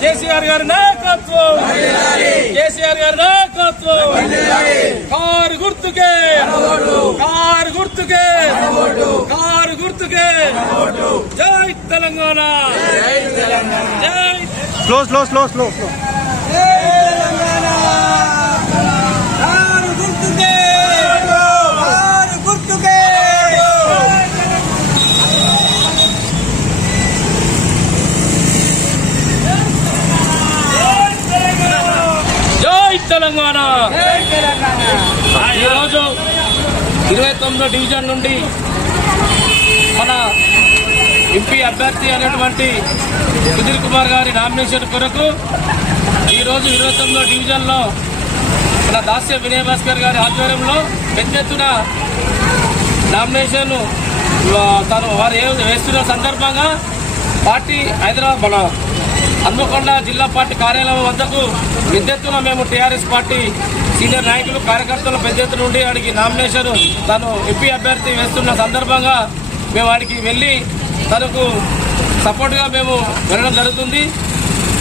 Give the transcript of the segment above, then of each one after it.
కేసీఆర్ గారి నాయకత్వం. కేసీఆర్ గారి నాయకత్వం. కారు గుర్తుకే. కారు గుర్తుకే. కారు గుర్తుకే. జై తెలంగాణ. జై slow slow slow slow slow జై తెలంగాణ ఈరోజు ఇరవై తొమ్మిదో డివిజన్ నుండి మన ఎంపీ అభ్యర్థి అనేటువంటి సుధీర్ కుమార్ గారి నామినేషన్ కొరకు ఈరోజు ఇరవై తొమ్మిదో డివిజన్లో మన దాస్య వినయ్ భాస్కర్ గారి ఆధ్వర్యంలో పెద్ద ఎత్తున నామినేషన్ తను వారు ఏ- వేస్తున్న సందర్భంగా పార్టీ హైదరాబాద్ మన హన్మకొండ జిల్లా పార్టీ కార్యాలయం వద్దకు విద్యెత్తున మేము టీఆర్ఎస్ పార్టీ సీనియర్ నాయకులు కార్యకర్తలు పెద్ద ఎత్తున నుండి వాడికి నామినేషన్ తను ఎంపీ అభ్యర్థి వేస్తున్న సందర్భంగా మేము వాడికి వెళ్ళి తనకు సపోర్ట్గా మేము వెళ్ళడం జరుగుతుంది.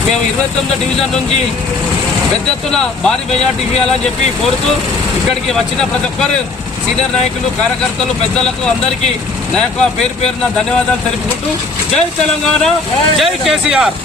మేము ఇరవై తొమ్మిదో డివిజన్ నుంచి పెద్ద ఎత్తున భారీ మెజార్టీ ఇవ్వాలని చెప్పి కోరుతూ ఇక్కడికి వచ్చిన ప్రతి ఒక్కరు సీనియర్ నాయకులు కార్యకర్తలు పెద్దలకు అందరికీ నా యొక్క పేరు పేరున ధన్యవాదాలు తెలుపుకుంటూ జై తెలంగాణ జై కేసీఆర్.